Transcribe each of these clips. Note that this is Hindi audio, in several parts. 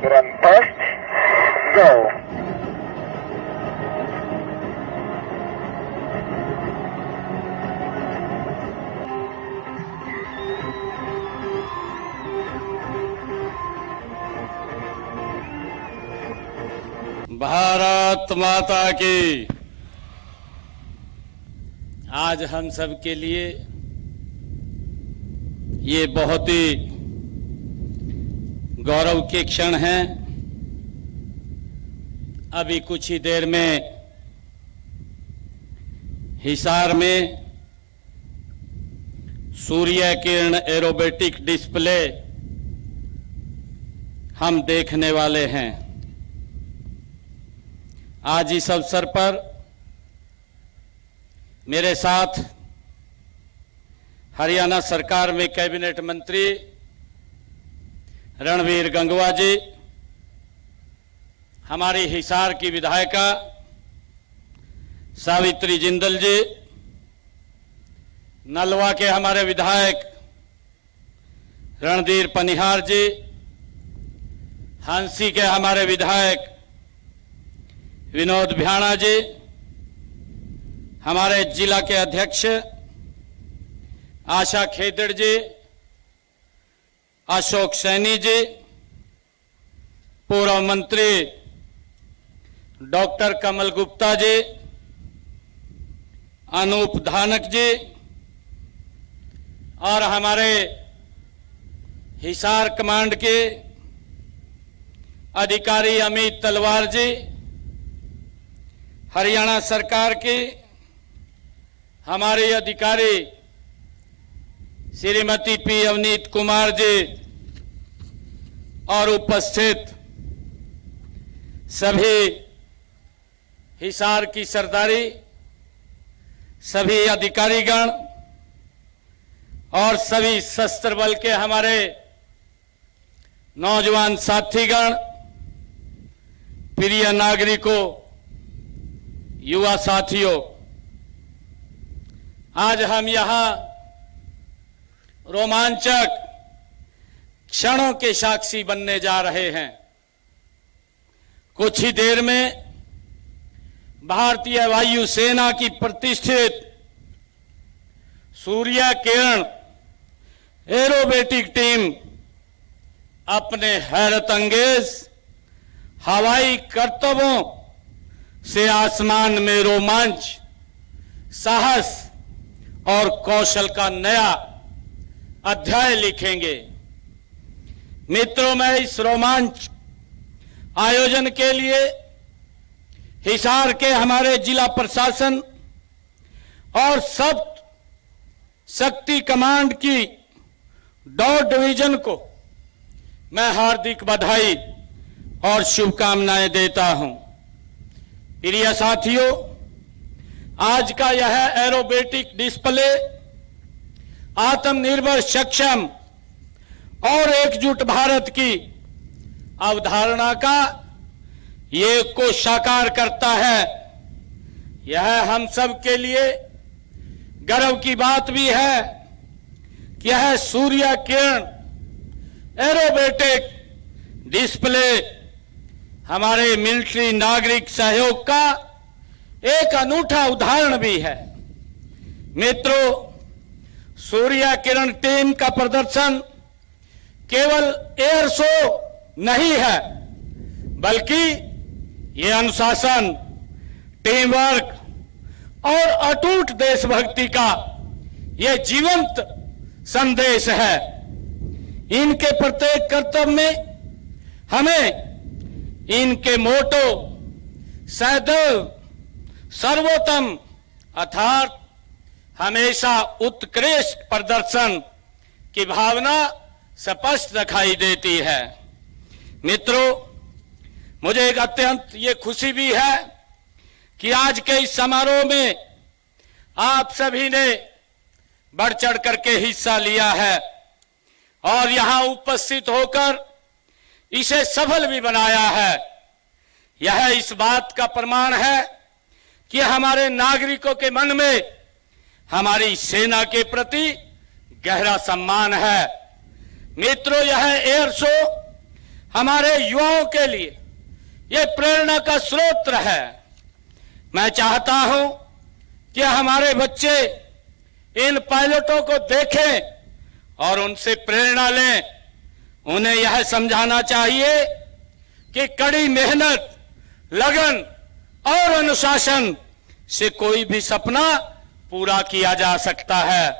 Run first, go. भारत माता की। आज हम सब के लिए ये बहुत ही गौरव के क्षण हैं। अभी कुछ ही देर में हिसार में सूर्य किरण एरोबेटिक डिस्प्ले हम देखने वाले हैं। आज इस अवसर पर मेरे साथ हरियाणा सरकार में कैबिनेट मंत्री रणवीर गंगवा जी, हमारी हिसार की विधायिका सावित्री जिंदल जी, नलवा के हमारे विधायक रणधीर पनिहार जी, हांसी के हमारे विधायक विनोद भ्याणा जी, हमारे जिला के अध्यक्ष आशा खेदड़ जी, अशोक सैनी जी, पूर्व मंत्री डॉक्टर कमल गुप्ता जी, अनूप धानक जी और हमारे हिसार कमांड के अधिकारी अमित तलवार जी, हरियाणा सरकार की हमारी अधिकारी श्रीमती पी अवनीत कुमार जी और उपस्थित सभी हिसार की सरदारी, सभी अधिकारीगण और सभी सशस्त्र बल के हमारे नौजवान साथीगण, प्रिय नागरिकों, युवा साथियों, आज हम यहां रोमांचक क्षणों के साक्षी बनने जा रहे हैं। कुछ ही देर में भारतीय वायुसेना की प्रतिष्ठित सूर्य किरण एरोबेटिक टीम अपने हैरत अंगेज हवाई करतबों से आसमान में रोमांच, साहस और कौशल का नया अध्याय लिखेंगे। मित्रों, मैं इस रोमांच आयोजन के लिए हिसार के हमारे जिला प्रशासन और सब शक्ति कमांड की डॉ डिवीजन को मैं हार्दिक बधाई और शुभकामनाएं देता हूं। प्रिय साथियों, आज का यह एरोबेटिक डिस्प्ले आत्मनिर्भर, सक्षम और एकजुट भारत की अवधारणा का ये को साकार करता है। यह हम सब के लिए गर्व की बात भी है कि यह सूर्य किरण एरोबेटिक डिस्प्ले हमारे मिलिट्री नागरिक सहयोग का एक अनूठा उदाहरण भी है। मित्रों, सूर्य किरण टीम का प्रदर्शन केवल एयर शो नहीं है, बल्कि ये अनुशासन, टीम वर्क और अटूट देशभक्ति का ये जीवंत संदेश है। इनके प्रत्येक कर्तव्य में हमें इनके मोटो सदैव सर्वोत्तम अर्थात हमेशा उत्कृष्ट प्रदर्शन की भावना स्पष्ट दिखाई देती है। मित्रों, मुझे एक अत्यंत ये खुशी भी है कि आज के इस समारोह में आप सभी ने बढ़ चढ़ करके हिस्सा लिया है और यहां उपस्थित होकर इसे सफल भी बनाया है। यह इस बात का प्रमाण है कि हमारे नागरिकों के मन में हमारी सेना के प्रति गहरा सम्मान है। मित्रों, यह एयर शो हमारे युवाओं के लिए ये प्रेरणा का स्रोत है। मैं चाहता हूं कि हमारे बच्चे इन पायलटों को देखें और उनसे प्रेरणा लें। उन्हें यह समझाना चाहिए कि कड़ी मेहनत, लगन और अनुशासन से कोई भी सपना पूरा किया जा सकता है।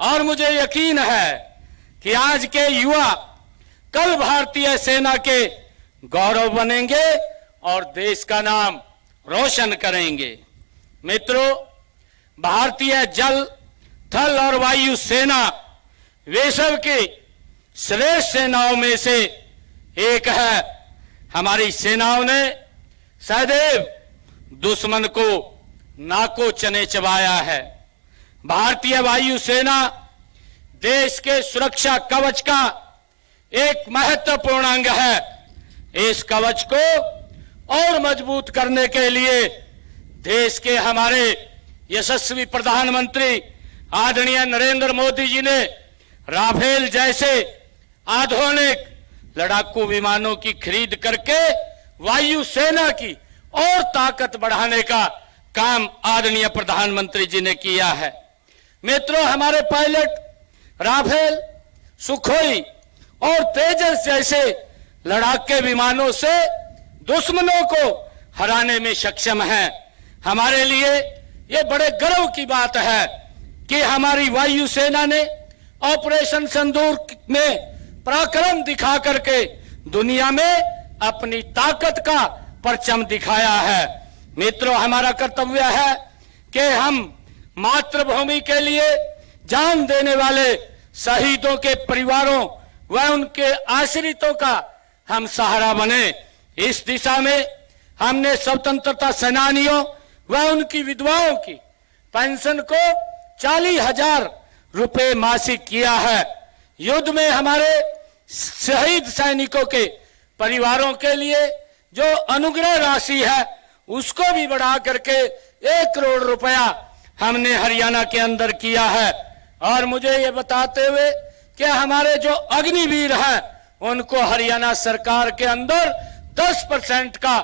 और मुझे यकीन है कि आज के युवा कल भारतीय सेना के गौरव बनेंगे और देश का नाम रोशन करेंगे। मित्रों, भारतीय जल, थल और वायु सेना विश्व की श्रेष्ठ सेनाओं में से एक है। हमारी सेनाओं ने सदैव दुश्मन को नाको चने चबाया है। भारतीय वायु सेना देश के सुरक्षा कवच का एक महत्वपूर्ण अंग है। इस कवच को और मजबूत करने के लिए देश के हमारे यशस्वी प्रधानमंत्री आदरणीय नरेंद्र मोदी जी ने राफेल जैसे आधुनिक लड़ाकू विमानों की खरीद करके वायु सेना की और ताकत बढ़ाने का काम आदरणीय प्रधानमंत्री जी ने किया है। मित्रों, हमारे पायलट राफेल, सुखोई और तेजस जैसे लड़ाके विमानों से दुश्मनों को हराने में सक्षम हैं। हमारे लिए ये बड़े गर्व की बात है कि हमारी वायु सेना ने ऑपरेशन सिंदूर में पराक्रम दिखा करके दुनिया में अपनी ताकत का परचम दिखाया है। मित्रों, हमारा कर्तव्य है कि हम मातृभूमि के लिए जान देने वाले शहीदों के परिवारों व उनके आश्रितों का हम सहारा बने। इस दिशा में हमने स्वतंत्रता सेनानियों व उनकी विधवाओं की पेंशन को 40,000 रुपए मासिक किया है। युद्ध में हमारे शहीद सैनिकों के परिवारों के लिए जो अनुग्रह राशि है उसको भी बढ़ा करके 1 करोड़ रुपया हमने हरियाणा के अंदर किया है। और मुझे ये बताते हुए कि हमारे जो अग्निवीर हैं उनको हरियाणा सरकार के अंदर 10% का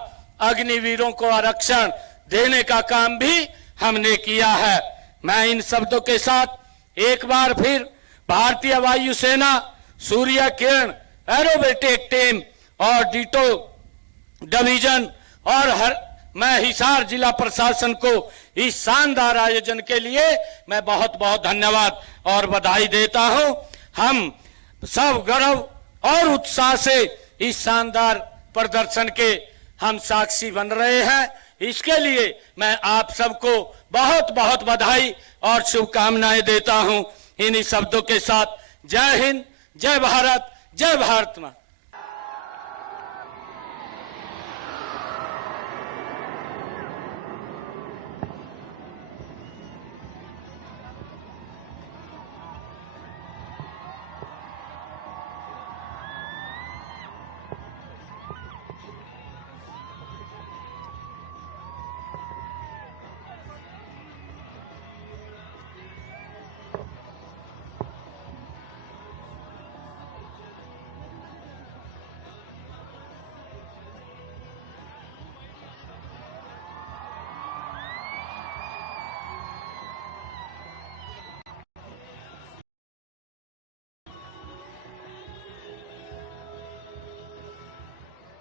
अग्निवीरों को आरक्षण देने का काम भी हमने किया है। मैं इन शब्दों के साथ एक बार फिर भारतीय वायु सेना, सूर्य किरण एरोबेटिक टीम और डीटो डिवीजन और मैं हिसार जिला प्रशासन को इस शानदार आयोजन के लिए मैं बहुत बहुत धन्यवाद और बधाई देता हूं। हम सब गर्व और उत्साह से इस शानदार प्रदर्शन के हम साक्षी बन रहे हैं। इसके लिए मैं आप सबको बहुत बहुत बधाई और शुभकामनाएं देता हूं। इन्हीं शब्दों के साथ जय हिंद, जय भारत, जय भारत मां।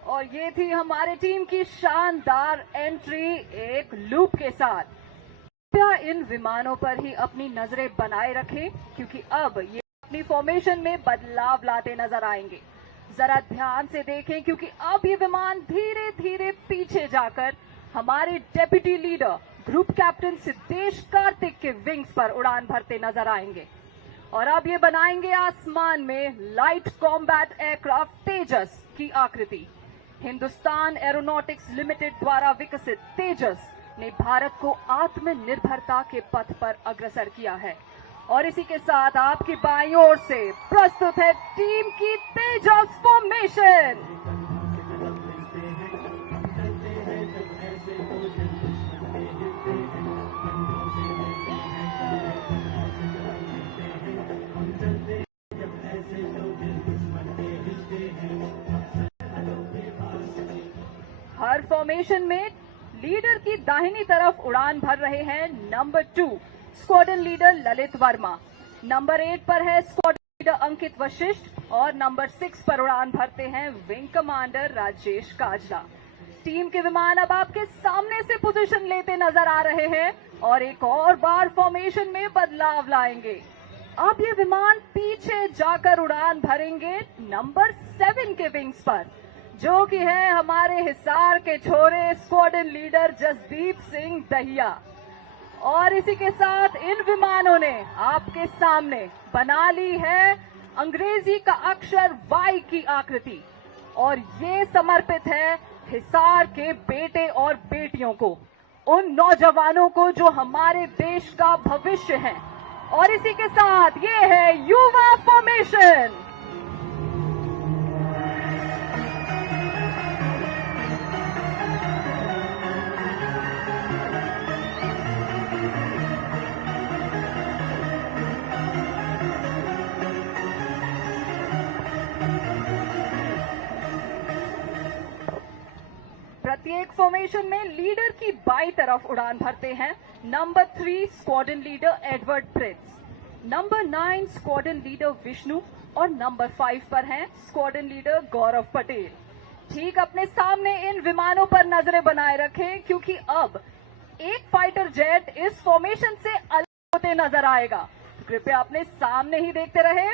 और ये थी हमारे टीम की शानदार एंट्री एक लूप के साथ। कृपया इन विमानों पर ही अपनी नजरें बनाए रखें क्योंकि अब ये अपनी फॉर्मेशन में बदलाव लाते नजर आएंगे। जरा ध्यान से देखें क्योंकि अब ये विमान धीरे धीरे पीछे जाकर हमारे deputy leader group captain Siddhesh Kartik के विंग्स पर उड़ान भरते नजर आएंगे और अब ये बनाएंगे आसमान में लाइट कॉम्बैट एयरक्राफ्ट तेजस की आकृति। हिंदुस्तान एरोनॉटिक्स लिमिटेड द्वारा विकसित तेजस ने भारत को आत्मनिर्भरता के पथ पर अग्रसर किया है। और इसी के साथ आपकी बाईं ओर से प्रस्तुत है टीम की तेजस फॉर्मेशन। फॉर्मेशन में लीडर की दाहिनी तरफ उड़ान भर रहे हैं number 2 squadron leader Lalit Verma. Number 8 पर है स्क्वाड्रन लीडर अंकित वशिष्ठ और नंबर 6 पर उड़ान भरते हैं wing commander Rajesh Kajla. Team के विमान अब आपके सामने से पोजीशन लेते नजर आ रहे हैं और एक और बार फॉर्मेशन में बदलाव लाएंगे। अब ये विमान पीछे जाकर उड़ान भरेंगे नंबर 7 के विंग्स पर, जो कि है हमारे हिसार के छोरे स्क्वाड्रन लीडर जसदीप सिंह दहिया। और इसी के साथ इन विमानों ने आपके सामने बना ली है अंग्रेजी का अक्षर Y की आकृति और ये समर्पित है हिसार के बेटे और बेटियों को, उन नौजवानों को जो हमारे देश का भविष्य हैं। और इसी के साथ ये है युवा फॉर्मेशन। प्रत्येक फॉर्मेशन में लीडर की बाईं तरफ उड़ान भरते हैं number 3 squadron leader Edward Prince, number 9 squadron leader Vishnu और नंबर 5 पर हैं स्क्वाड्रन लीडर गौरव पटेल। ठीक अपने सामने इन विमानों पर नजरें बनाए रखें क्योंकि अब एक फाइटर जेट इस फॉर्मेशन से अलग होते नजर आएगा। तो कृपया अपने सामने ही देखते रहे।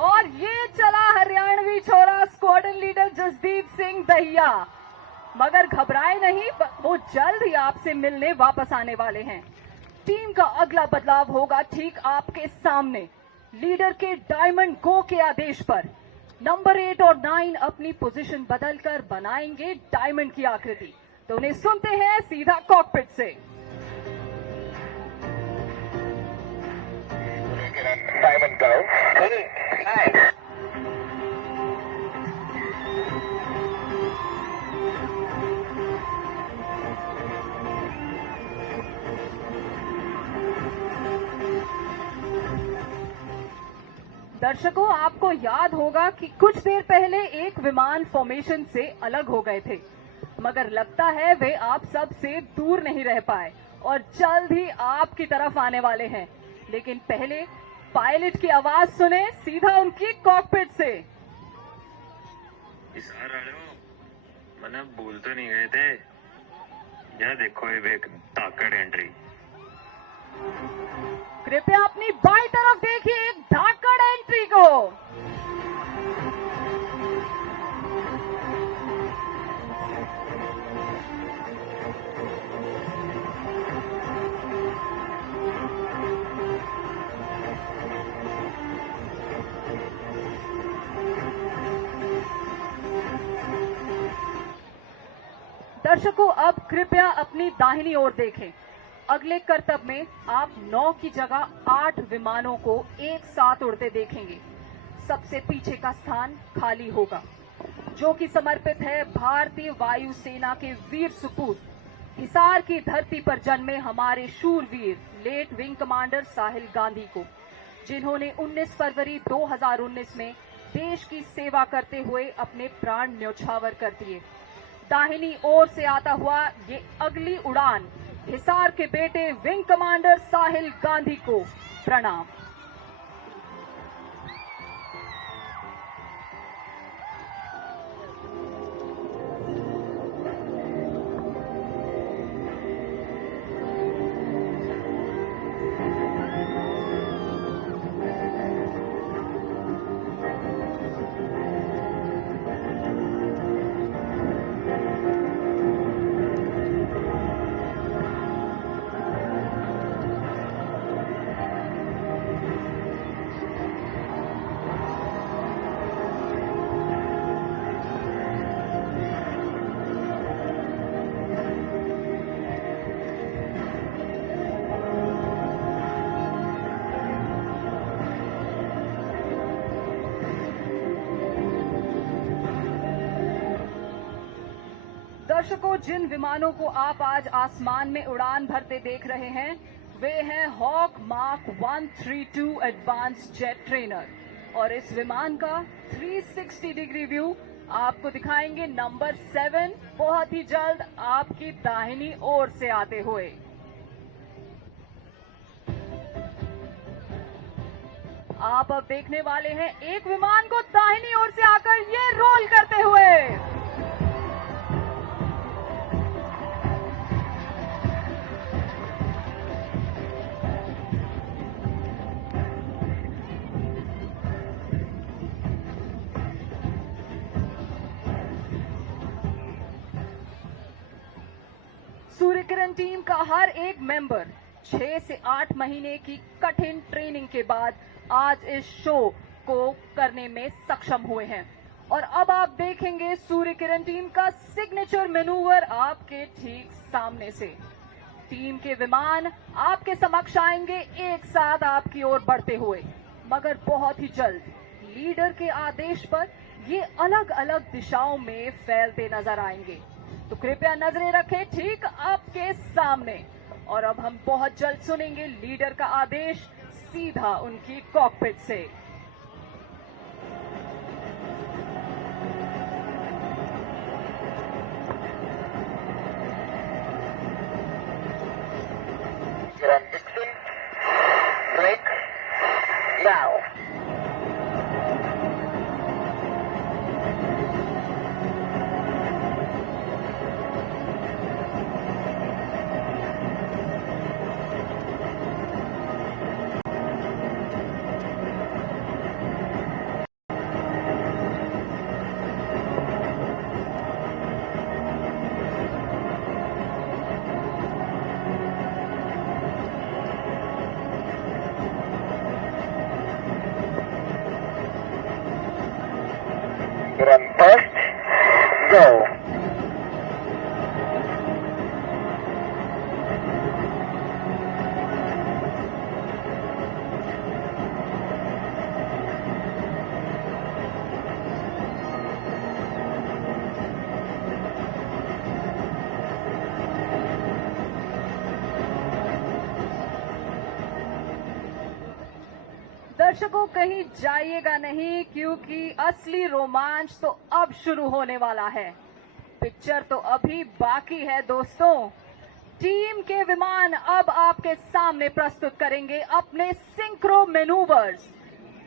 और ये चला हरियाणवी छोरा स्क्वाड्रन लीडर जसदीप सिंह दहिया, मगर घबराए नहीं, वो जल्द ही आपसे मिलने वापस आने वाले हैं। टीम का अगला बदलाव होगा ठीक आपके सामने। लीडर के डायमंड गो के आदेश पर नंबर 8 और 9 अपनी पोजीशन बदलकर बनाएंगे डायमंड की आकृति। तो उन्हें सुनते हैं सीधा कॉकपिट से। Diamond go. Nice. दर्शकों, आपको याद होगा कि कुछ देर पहले एक विमान फॉर्मेशन से अलग हो गए थे, मगर लगता है वे आप सब से दूर नहीं रह पाए और जल्द ही आपकी तरफ आने वाले हैं। लेकिन पहले पायलट की आवाज सुने सीधा उनकी कॉकपिट से। हिसार आ रहे हो, मैंने भूल तो नहीं गए थे। यह देखो ये एक धाकड़ एंट्री। कृपया अपनी बाईं तरफ देखिए एक धाकड़ एंट्री को। दर्शकों, अब कृपया अपनी दाहिनी ओर देखें। अगले करतब में आप 9 की जगह 8 विमानों को एक साथ उड़ते देखेंगे। सबसे पीछे का स्थान खाली होगा, जो कि समर्पित है भारतीय वायुसेना के वीर सुपूत हिसार की धरती पर जन्मे हमारे शूरवीर लेट विंग कमांडर साहिल गांधी को, जिन्होंने 19 फरवरी 2019 में देश की सेवा करते हुए अपने प्राण न्यौछावर कर दिए। दाहिनी ओर से आता हुआ ये अगली उड़ान हिसार के बेटे विंग कमांडर साहिल गांधी को प्रणाम। दर्शकों, जिन विमानों को आप आज आसमान में उड़ान भरते देख रहे हैं वे हैं Hawk Mark 132 advance jet trainer और इस विमान का 360 डिग्री व्यू आपको दिखाएंगे नंबर 7 बहुत ही जल्द आपकी दाहिनी ओर से आते हुए। आप अब देखने वाले हैं एक विमान को दाहिनी ओर से आकर ये रोल करते हुए। सूर्य किरण टीम का हर एक मेंबर 6 से 8 महीने की कठिन ट्रेनिंग के बाद आज इस शो को करने में सक्षम हुए हैं और अब आप देखेंगे सूर्य किरण टीम का सिग्नेचर मैनूवर आपके ठीक सामने से। टीम के विमान आपके समक्ष आएंगे एक साथ आपकी ओर बढ़ते हुए, मगर बहुत ही जल्द लीडर के आदेश पर ये अलग अलग दिशाओं में फैलते नजर आएंगे। तो कृपया नजरें रखें ठीक आपके सामने और अब हम बहुत जल्द सुनेंगे लीडर का आदेश सीधा उनकी कॉकपिट से। Kiran Dixon, break now. Kiran first, go. दर्शकों कहीं जाइएगा नहीं, क्योंकि असली रोमांच तो अब शुरू होने वाला है। पिक्चर तो अभी बाकी है दोस्तों। टीम के विमान अब आपके सामने प्रस्तुत करेंगे अपने सिंक्रो मैनूवर्स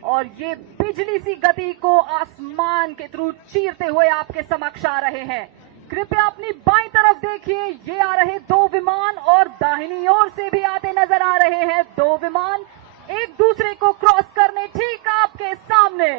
और ये बिजली सी गति को आसमान के थ्रू चीरते हुए आपके समक्ष आ रहे हैं। कृपया अपनी बाईं तरफ देखिए, ये आ रहे 2 विमान और दाहिनी ओर से भी आते नजर आ रहे हैं 2 विमान एक दूसरे को क्रॉस करने ठीक आपके सामने।